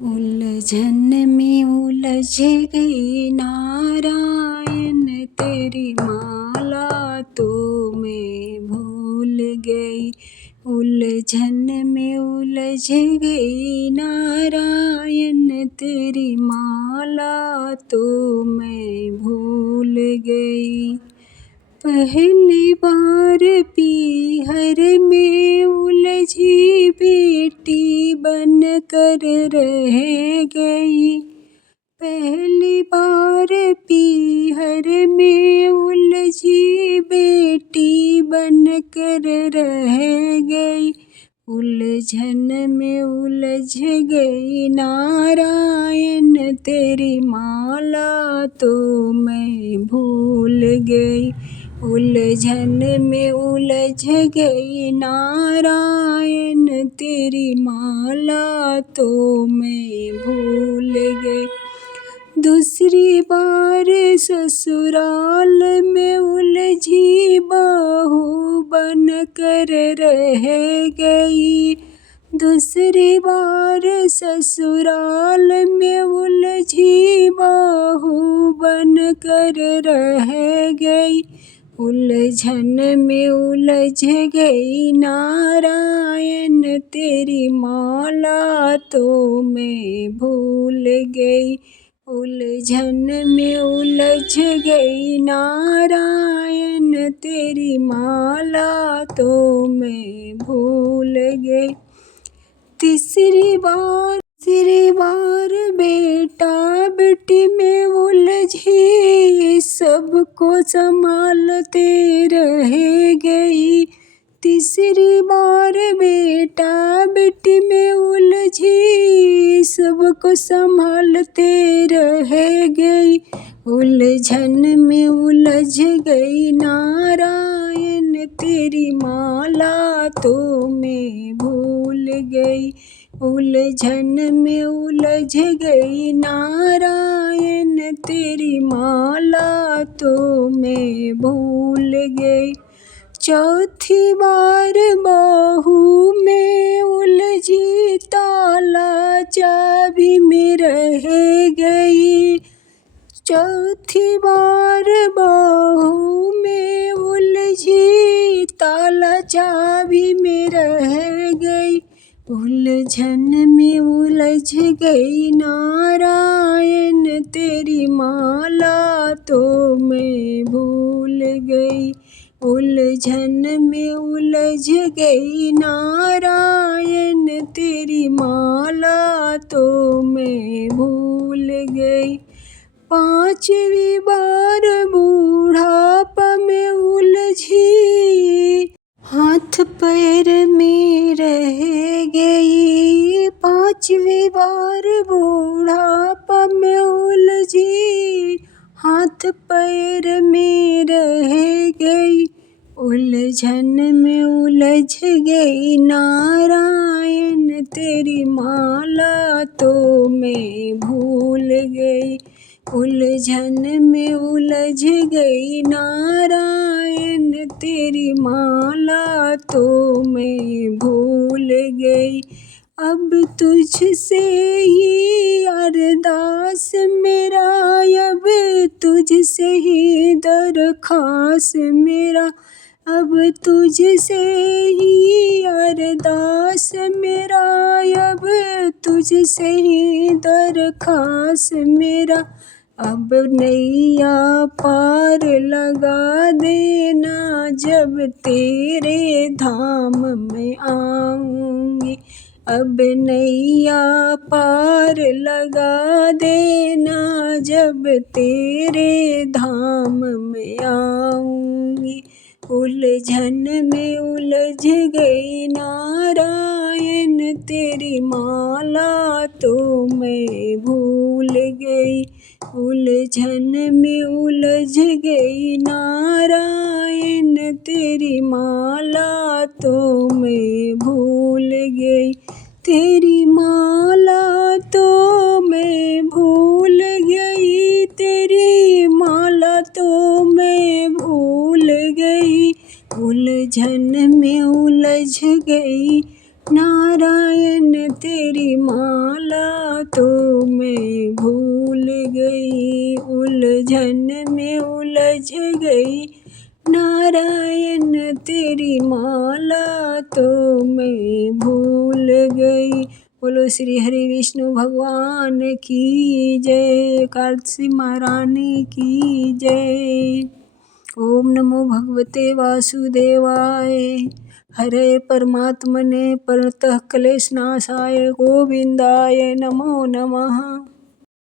उलझन में उलझ गई नारायण, तेरी माला तो मैं भूल गई। उलझन में उलझ गई नारायण, तेरी माला तो मैं भूल गई। पहली बार पीहर में उलझी बेटी बन कर रह गई। पहली बार पीहर में उलझी बेटी बन कर रह गई। उलझन में उलझ गई नारायण, तेरी माला तो मैं भूल गई। उलझन में उलझ गई नारायण, तेरी माला तो मैं भूल गई। दूसरी बार ससुराल में उलझी बहू बन कर रह गई। दूसरी बार ससुराल में उलझी बहू बन कर रह गई। उलझन में उलझ गई नारायण, तेरी माला तो मैं भूल गई। उलझन में उलझ गई नारायण, तेरी माला तो मैं भूल गई। तीसरी बार बेटा बेटी में उलझी, सबको संभालते रह गई। तीसरी बार बेटा बेटी में उलझी, सबको संभालते रह गई। उलझन में उलझ गई नारायण, तेरी माला तो मैं भूल गई। उलझन में उलझ गई नारायण, तेरी माला तो मैं भूल गई। चौथी बार बहू में उलझी, ताला चाबी में रह गई। चौथी बार बहू में उलझी, ताला चाबी में रह गई। उलझन में उलझ गई नारायण, तेरी माला तो मैं भूल गई। उलझन में उलझ गई नारायण, तेरी माला तो मैं भूल गई। पांचवी बार बूढ़ापा में उलझी, हाथ पैर में रह गई। पांचवी बार बूढ़ापा में उलझी, हाथ पैर में रह गई। उलझन में उलझ गई नारायण, तेरी माला तो मैं भूल गई। उलझन में उलझ गई नारायण, तेरी माला तो मैं भूल गई। अब तुझसे ही अरदास मेरा, अब तुझसे ही दरखास मेरा। अब तुझसे ही अरदास मेरा, अब तुझसे ही दरखास मेरा। अब नैया पार लगा देना, जब तेरे धाम में आऊंगी। अब नैया पार लगा देना, जब तेरे धाम में आऊंगी। उलझन में उलझ गई नारायण, तेरी माला तो मैं भूल गई। उलझन में उलझ गई नारायण, तेरी माला तो मैं भूल गई। तेरी माला तो मैं भूल गई, तेरी माला तो मैं भूल गई। उलझन में उलझ गई नारायण, तेरी माला तो मैं भूल गई, उलझन में उलझ गई। नारायण तेरी माला तो मैं भूल गई। बोलो श्री हरि विष्णु भगवान की जय, कालसी महारानी की जय। ओम नमो भगवते वासुदेवाय, हरे परमात्मने परतः क्लेशनाशाय गोविंदाय नमो नमः।